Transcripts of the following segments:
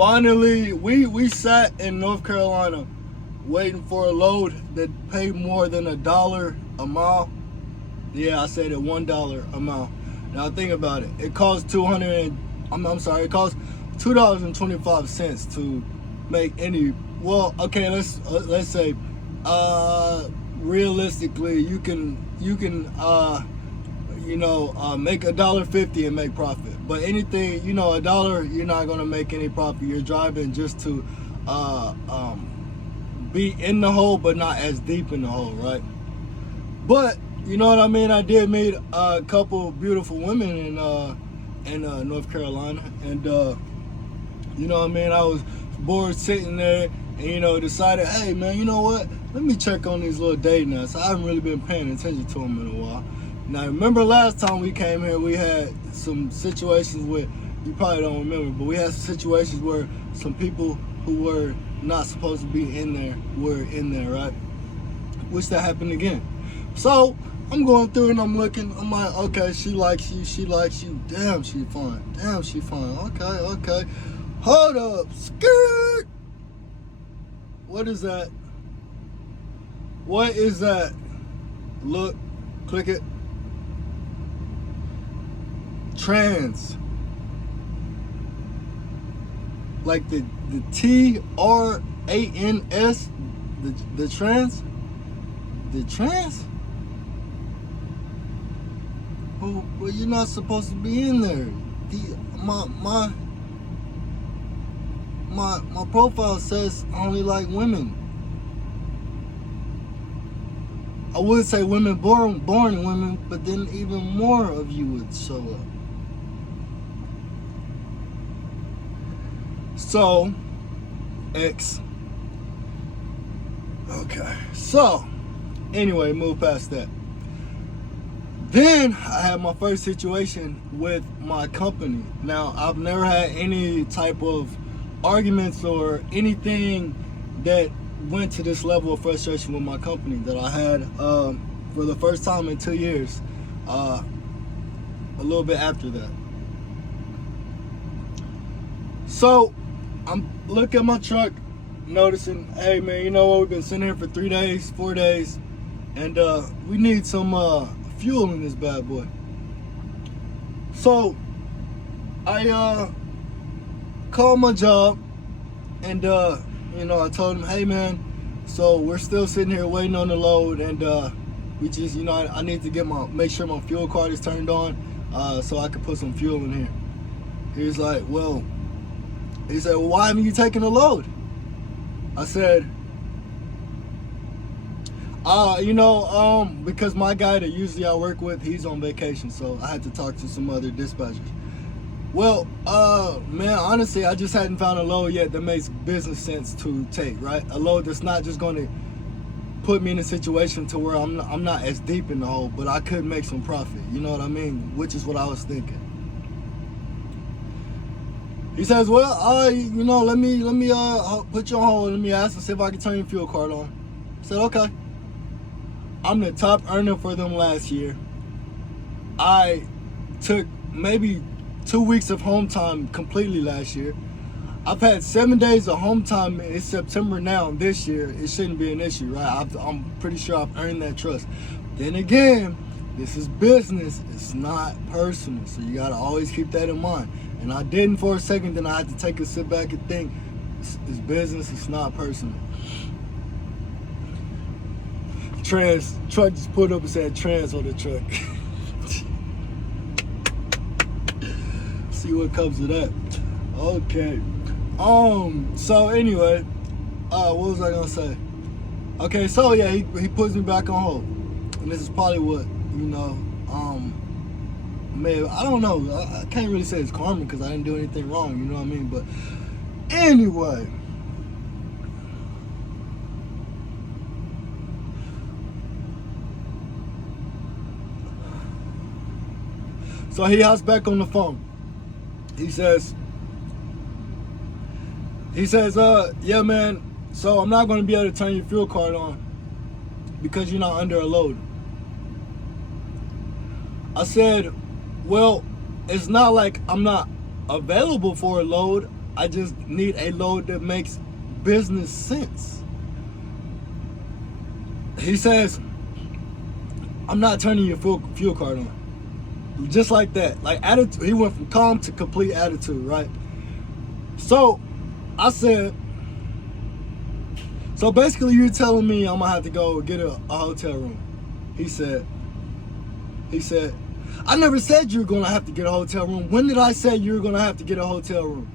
finally, we sat in North Carolina waiting for a load that paid more than $1 a mile. Yeah, I said it, $1 a mile. Now think about it. It costs it costs $2.25 to make any. Well, okay, let's say, realistically, you can make $1.50 and make profit. But anything, a dollar, you're not gonna make any profit. You're driving just to be in the hole, but not as deep in the hole, right? But you know what I mean. I did meet a couple beautiful women in North Carolina, and you know what I mean. I was bored sitting there, and decided, hey man, you know what? Let me check on these little dating apps. I haven't really been paying attention to them in a while. Now, remember last time we came here, we had some situations where, you probably don't remember, but we had some situations where some people who were not supposed to be in there were in there, right? Which that happened again. So I'm going through and I'm looking. I'm like, okay, she likes you. Damn, she fine. Okay. Hold up. Skirt. What is that? Look, click it. Trans. Like the TRANS, the trans. The trans? Well, you're not supposed to be in there. My profile says I only like women. I would say women born women, but then even more of you would show up. So, X. Okay. So, anyway, move past that. Then I had my first situation with my company. Now, I've never had any type of arguments or anything that went to this level of frustration with my company that I had for the first time in 2 years, a little bit after that. So I'm looking at my truck, noticing, hey man, you know what, we've been sitting here for 3 days, 4 days, and we need some fuel in this bad boy. So I called my job, and I told him, hey man, so we're still sitting here waiting on the load, and we just, I need to make sure my fuel card is turned on, so I can put some fuel in here. He said, well, why haven't you taken the load? I said, because my guy that usually I work with, he's on vacation, so I had to talk to some other dispatchers. Well, man, honestly, I just hadn't found a load yet that makes business sense to take, right? A load that's not just going to put me in a situation to where I'm not as deep in the hole, but I could make some profit. You know what I mean? Which is what I was thinking. He says, well, let me put you on hold. Let me ask and see if I can turn your fuel card on. I said, okay. I'm the top earner for them last year. I took maybe 2 weeks of home time completely last year. I've had 7 days of home time. It's September now. This year, it shouldn't be an issue, right? I'm pretty sure I've earned that trust. Then again, this is business. It's not personal. So you got to always keep that in mind. And I didn't for a second. Then I had to sit back and think, it's business. It's not personal. Trans truck just pulled up and said trans on the truck. See what comes of that. Okay. So anyway, what was I gonna say? Okay, so yeah, he puts me back on hold, and this is probably what maybe, I don't know. I can't really say it's karma because I didn't do anything wrong. You know what I mean? But anyway. So he hops back on the phone. He says, yeah, man, so I'm not going to be able to turn your fuel card on because you're not under a load. I said, well, it's not like I'm not available for a load. I just need a load that makes business sense. He says, I'm not turning your fuel card on. Just like that. Like, attitude. He went from calm to complete attitude, right? So I said, so basically you're telling me I'm gonna have to go get a hotel room. He said, I never said you were gonna have to get a hotel room. When did I say you were gonna have to get a hotel room?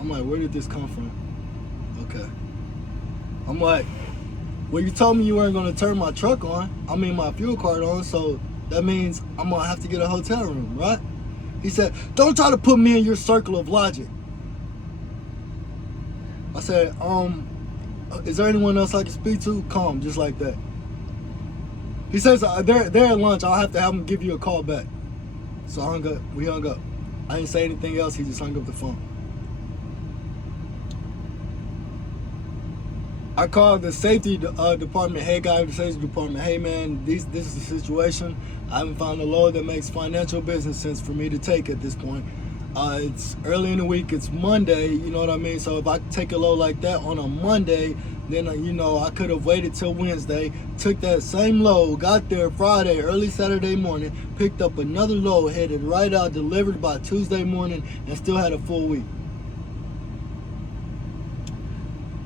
I'm like, where did this come from? Okay. I'm like, well, you told me you weren't gonna turn my truck on. I mean, my fuel card on, so that means I'm gonna have to get a hotel room, right? He said, don't try to put me in your circle of logic. I said, is there anyone else I can speak to? Calm, just like that. He says, they're at lunch. I'll have to have him give you a call back. So we hung up. I didn't say anything else. He just hung up the phone. I called the safety department, hey guy in the safety department, hey man, this is the situation. I haven't found a load that makes financial business sense for me to take at this point. It's early in the week, it's Monday, you know what I mean? So if I take a load like that on a Monday, then, I could have waited till Wednesday, took that same load, got there Friday, early Saturday morning, picked up another load, headed right out, delivered by Tuesday morning, and still had a full week.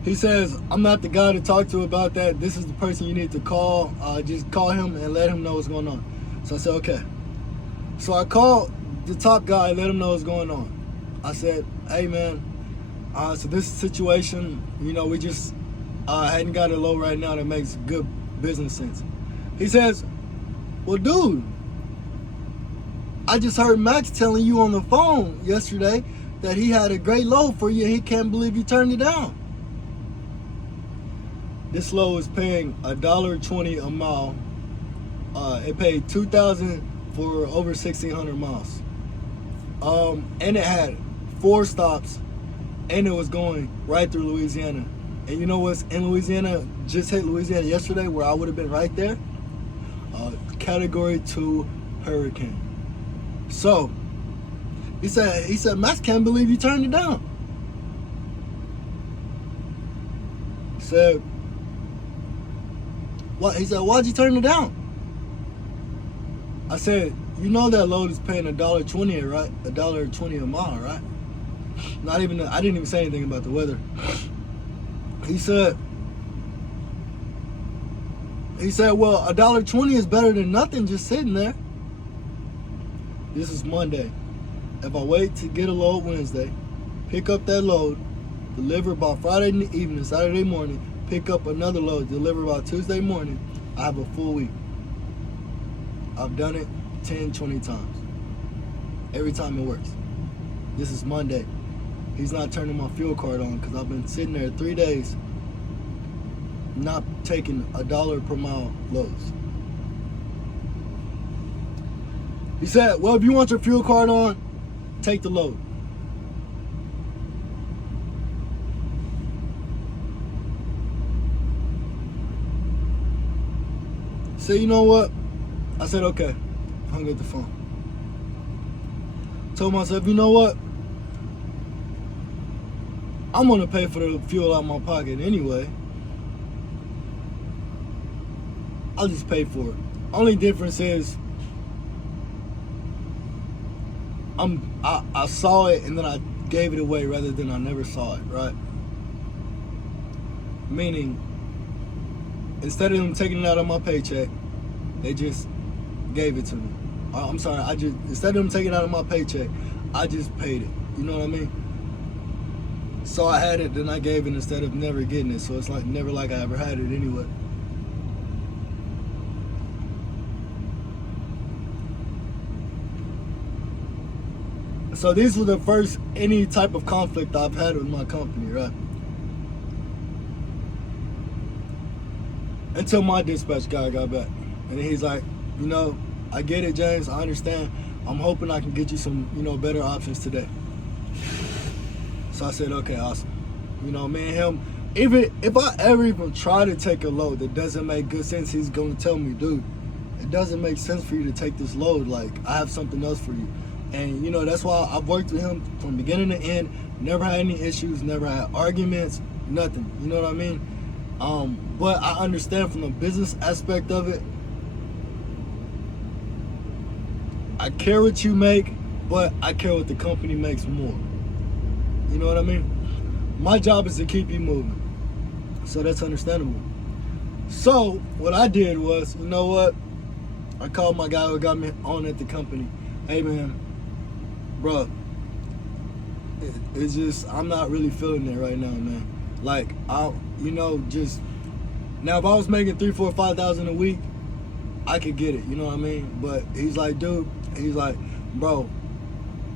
He says, I'm not the guy to talk to about that. This is the person you need to call. Just call him and let him know what's going on. So I said, okay. So I called the top guy, let him know what's going on. I said, hey man, so this situation, we just hadn't got a load right now that makes good business sense. He says, well dude, I just heard Max telling you on the phone yesterday that he had a great load for you and he can't believe you turned it down. This load is paying $1.20 a mile. It paid $2,000 for over 1,600 miles. And it had 4 stops, and it was going right through Louisiana. And you know what's in Louisiana? Just hit Louisiana yesterday, where I would have been right there. Category 2 hurricane. So he said, Max can't believe you turned it down. He said, what? He said, why'd you turn it down? I said, you know that load is paying $1.20, right? $1.20 a mile, right? I didn't even say anything about the weather. He said, well, $1.20 is better than nothing just sitting there. This is Monday. If I wait to get a load Wednesday, pick up that load, deliver by Friday evening, Saturday morning, pick up another load, deliver by Tuesday morning, I have a full week. I've done it 10, 20 times. Every time it works. This is Monday. He's not turning my fuel card on because I've been sitting there 3 days not taking $1 per mile loads. He said, well, if you want your fuel card on, take the load. So you know what? I said, okay. Hung up the phone. Told myself, you know what? I'm gonna pay for the fuel out of my pocket anyway. I'll just pay for it. Only difference is I saw it and then I gave it away rather than I never saw it, right? Meaning, instead of them taking it out of my paycheck, they just gave it to me. I'm sorry, instead of them taking it out of my paycheck, I just paid it. You know what I mean? So I had it, then I gave it instead of never getting it. So it's like never like I ever had it anyway. So these were the first any type of conflict I've had with my company, right? Until my dispatch guy got back. And he's like, I get it, James. I understand. I'm hoping I can get you some, better options today. So I said, okay, awesome. Me and him, even if I ever even try to take a load that doesn't make good sense, he's going to tell me, dude, it doesn't make sense for you to take this load. Like, I have something else for you. And that's why I've worked with him from beginning to end. Never had any issues, never had arguments, nothing. You know what I mean? But I understand from the business aspect of it. I care what you make, but I care what the company makes more. You know what I mean? My job is to keep you moving. So that's understandable. So what I did was, you know what? I called my guy who got me on at the company. Hey man, bro, it's just, I'm not really feeling it right now, man. Like, just, now if I was making 3, 4, 5,000 a week, I could get it, you know what I mean? But he's like, dude, bro,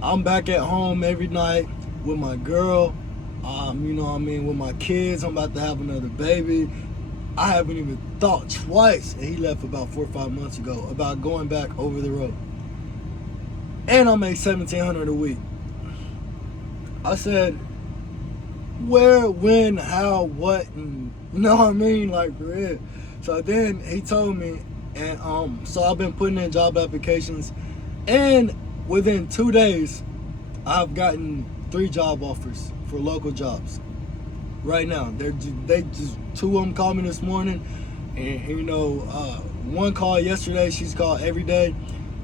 I'm back at home every night with my girl, with my kids. I'm about to have another baby. I haven't even thought twice, and he left about 4 or 5 months ago, about going back over the road. And I make $1,700 a week. I said, where, when, how, what, and you know what I mean? Like, for real. So then he told me, and so I've been putting in job applications, and within 2 days, I've gotten 3 job offers for local jobs. Right now, they just 2 of them called me this morning, and one called yesterday. She's called every day.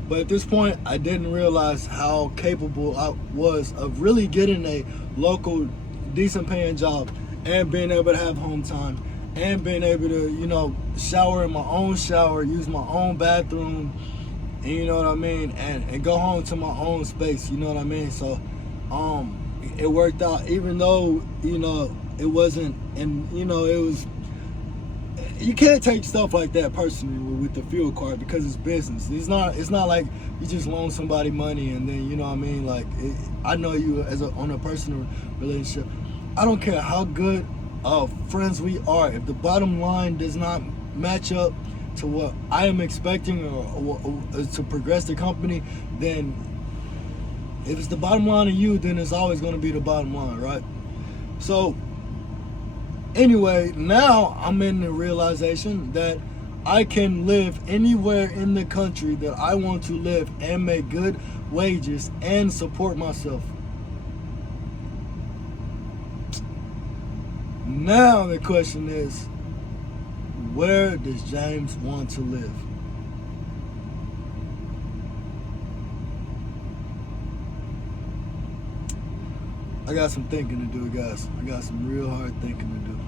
But at this point, I didn't realize how capable I was of really getting a local, decent paying job and being able to have home time and being able to, shower in my own shower, use my own bathroom, and you know what I mean, and go home to my own space, you know what I mean? So, it worked out, even though, it wasn't, and, it was, you can't take stuff like that personally with the fuel card because it's business. It's not like you just loan somebody money and then, you know what I mean? Like, I know you on a personal relationship. I don't care how good of friends we are. If the bottom line does not match up to what I am expecting or to progress the company, then if it's the bottom line of you, then it's always going to be the bottom line, right? So, anyway, now I'm in the realization that I can live anywhere in the country that I want to live and make good wages and support myself. Now the question is, where does James want to live? I got some thinking to do, guys. I got some real hard thinking to do.